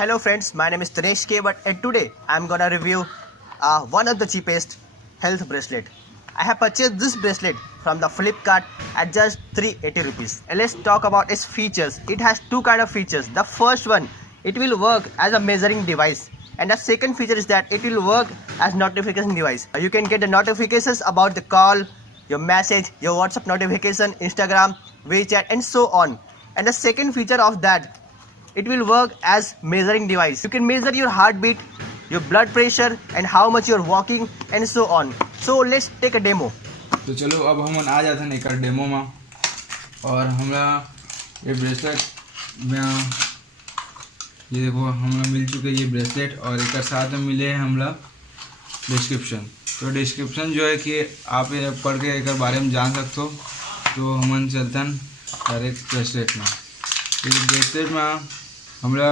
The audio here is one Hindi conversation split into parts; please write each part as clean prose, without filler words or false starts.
Hello friends, my name is Tanesh K, and today I'm gonna review one of the cheapest health bracelet. I have purchased this bracelet from the Flipkart at just 380 rupees. And let's talk about its features. It has two kind of features. The first one, it will work as a measuring device. And the second feature is that it will work as notification device. You can get the notifications about the call, your message, your WhatsApp notification, Instagram, WeChat and so on. And the second feature of that, it will work as measuring device. You can measure your heartbeat, your blood pressure and how much you're walking and so on. So let's take a demo. तो चलो अब हम आ जाते हैं एक डेमो में और हमरा ये ब्रेसलेट में ये देखो हमरा मिल चुके ये ब्रेसलेट और एक साथ में मिले हैं हमरा डिस्क्रिप्शन। तो डिस्क्रिप्शन जो है कि आप ये पढ़ के एक बारे में जान सकते हो। तो हम चलते हैं डायरेक्ट ब्रेसलेट में। तो ब्रेसलेट में हमरा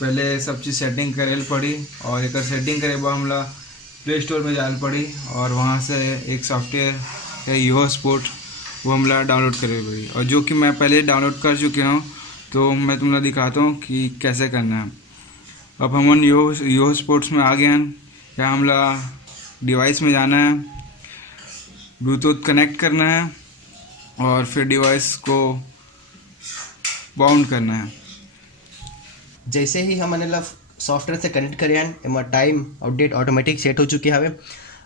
पहले सब चीज़ सेटिंग करे पड़ी और एक सेटिंग करे बाद हमरा प्ले स्टोर में जाल पड़ी और वहाँ से एक सॉफ्टवेयर है योहो स्पोर्ट वो हमरा डाउनलोड करे पड़ी और जो कि मैं पहले डाउनलोड कर चुके हूँ। तो मैं तुम्हें दिखाता हूँ कि कैसे करना है। अब हम योहो स्पोर्ट्स में आ गए हैं। यहाँ हमरा डिवाइस में जाना है, ब्लूटूथ कनेक्ट करना है और फिर डिवाइस को बाउंड करना है। जैसे ही हम सॉफ्टवेयर से कनेक्ट करें एम टाइम और डेट ऑटोमेटिक सेट हो चुकी है।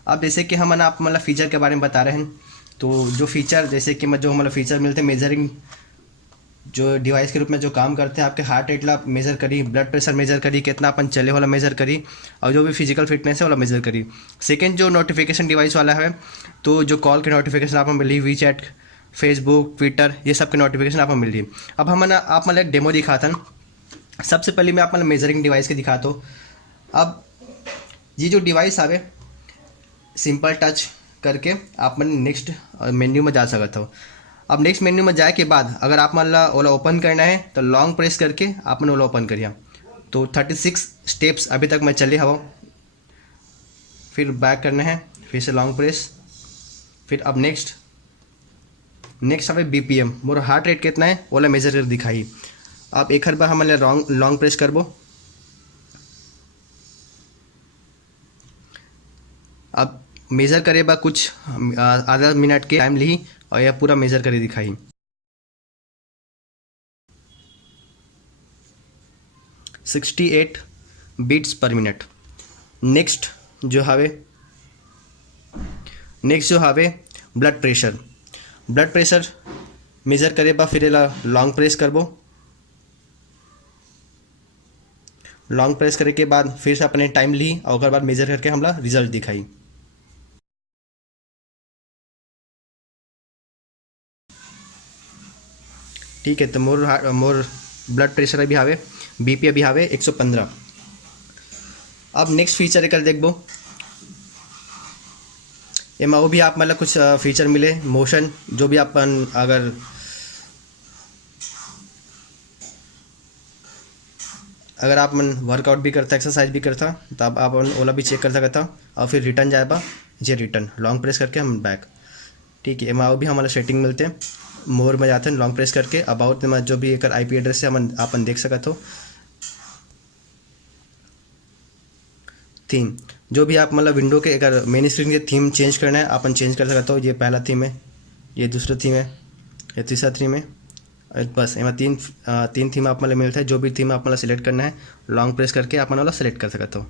अब जैसे कि हम आप फीचर के बारे में बता रहे हैं। तो जो फीचर जैसे कि जो फीचर मिलते हैं मेजरिंग जो डिवाइस के रूप में जो काम करते हैं, आपके हार्ट रेट ला मेज़र करी, ब्लड प्रेशर मेज़र करी, कितना अपन चले वाला मेज़र करी और जो भी फिजिकल फिटनेस है वाला मेज़र करी। सेकेंड जो नोटिफिकेशन डिवाइस वाला है, तो जो कॉल के नोटिफिकेशन आपको मिली, वीचैट, फेसबुक, ट्विटर, ये सब के नोटिफिकेशन आपको मिल रही। अब हम आप एक डेमो दिखाता हूँ। सबसे पहले मैं आप मेजरिंग डिवाइस के दिखाता हूँ। अब ये जो डिवाइस आवे सिंपल टच करके आप नेक्स्ट मेन्यू में जा सकते हो। अब नेक्स्ट मेन्यू में जाए के बाद अगर आप ओला ओपन करना है तो लॉन्ग प्रेस करके आपने ओला ओपन करिए। तो 36 स्टेप्स अभी तक मैं चले हवा। फिर बैक करना है, फिर से लॉन्ग प्रेस, फिर अब नेक्स्ट हमें BPM मोर हार्ट रेट कितना है ओला मेजर कर दिखाई। आप एक हर बार हमारे लॉन्ग प्रेस करबो। अब मेज़र करे बा कुछ आधा मिनट के टाइम ली और यह पूरा मेज़र करे दिखाई। (68 बीट्स पर मिनट। नेक्स्ट जो हावे ब्लड प्रेशर मेज़र करे बा फिर लॉन्ग प्रेस करबो। लॉन्ग प्रेस करे के बाद फिर से अपने टाइम ली और उसके बाद मेजर करके हमला रिजल्ट दिखाई। ठीक है, तो मोर ब्लड प्रेशर अभी हावे, BP अभी हावे 115। अब नेक्स्ट फीचर एक देखबो। एमा वो भी आप कुछ फीचर मिले, मोशन जो भी अपन अगर आप वर्कआउट भी करता, एक्सरसाइज भी करता, तब आप ओला भी चेक कर सकता और फिर रिटर्न जाए बा जे रिटर्न लॉन्ग प्रेस करके हम बैक। ठीक है, एमा भी हमारा सेटिंग मिलते हैं। मोर में जाते हैं लॉन्ग प्रेस करके अबाउट में जो भी एक IP एड्रेस से हम अपन देख सकते हो। थीम जो भी आप विंडो के अगर मेन स्क्रीन के थीम चेंज करना है अपन चेंज कर सकते हो। ये पहला थीम है, ये दूसरा थीम है, ये तीसरा थीम है। बस एम तीन थीम आप मिलता है। जो भी थीम आप सिलेक्ट करना है लॉन्ग प्रेस करके आप सेलेक्ट कर सकते हो।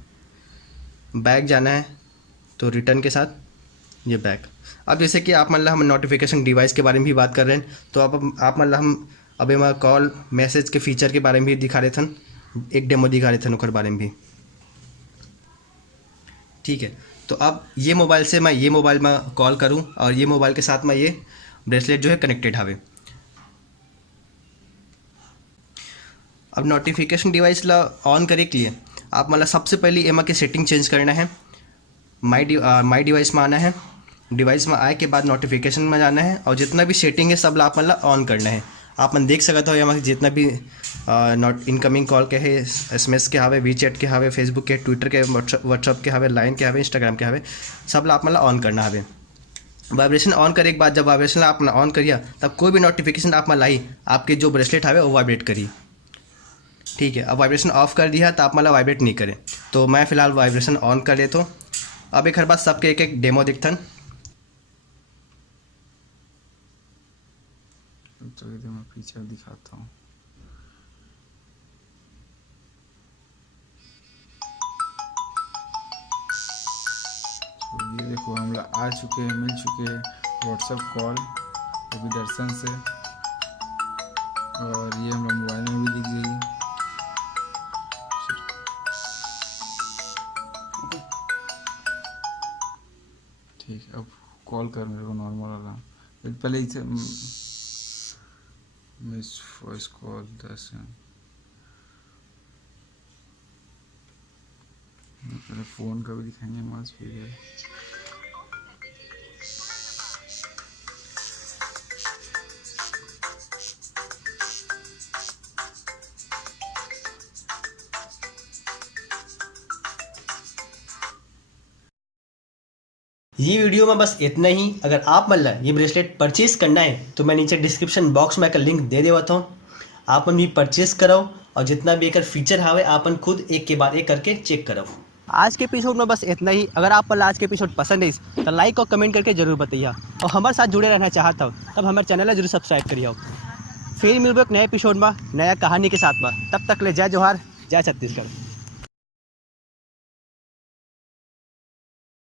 बैक जाना है तो रिटर्न के साथ ये बैक। अब जैसे कि आप हम नोटिफिकेशन डिवाइस के बारे में भी बात कर रहे हैं, तो आप हम अभी मैं कॉल मैसेज के फीचर के बारे में भी दिखा रहे थे, एक डेमो दिखा रहे थे उनके बारे में भी। ठीक है, तो अब ये मोबाइल से मैं ये मोबाइल में कॉल करूँ और ये मोबाइल के साथ में ये ब्रेसलेट जो है कनेक्टेड हावे। अब नोटिफिकेशन डिवाइस ला ऑन करे के लिए आप सबसे पहले एमा की सेटिंग चेंज करना है। माई डिवाइस में आना है, डिवाइस में आए के बाद नोटिफिकेशन में जाना है और जितना भी सेटिंग है सब आप ऑन करना है। आप देख सकते हो यहाँ जितना भी इनकमिंग कॉल के है, SMS के हावे, WeChat के हावे, फेसबुक के, ट्विटर के, व्हाट्सअप के हावे, लाइन के हावे, इंस्टाग्राम के हावे, सब आप ऑन करना हावे। वाइब्रेशन ऑन करे के बाद जब वाइब्रेशन आप ऑन करिए तब कोई भी नोटिफिकेशन आप लाई आपके जो ब्रेसलेट हावे वो वाइब्रेट करी। ठीक है, अब वाइब्रेशन ऑफ कर दिया तो आप मतलब वाइब्रेट नहीं करें। तो मैं फ़िलहाल वाइब्रेशन ऑन कर लेता हूँ। अब एक हर बात सबके एक एक डेमो दिखतन। तो ये मैं फीचर दिखाता हूँ। तो ये देखो हम लोग आ चुके हैं, मिल चुके हैं व्हाट्सएप कॉल अभी दर्शन से, और ये हम लोग मोबाइल में भी दिख गई। ठीक, अब कॉल कर मेरे को नॉर्मल वाला। पहले इसे मिस वॉइस कॉल 10 है। पहले फ़ोन का भी दिखाएंगे मस्त फिर। ये वीडियो में बस इतना ही। अगर आप मतलब ये ब्रेसलेट परचेज़ करना है तो मैं नीचे डिस्क्रिप्शन बॉक्स में एक लिंक दे देता हूँ, आपन भी परचेज़ कराओ और जितना भी एक फीचर हावे आपन खुद एक के बाद एक करके चेक कराओ। आज के एपिसोड में बस इतना ही। अगर आप आज के एपिसोड पसंद है तो लाइक और कमेंट करके जरूर बताइए, और हमारे साथ जुड़े रहना चाहता हो तब हमारे चैनल जरूर सब्सक्राइब करिए। फिर मिलबो एक नए एपिसोड में नया कहानी के साथ में। तब तक ले जय जोहार, जय छत्तीसगढ़।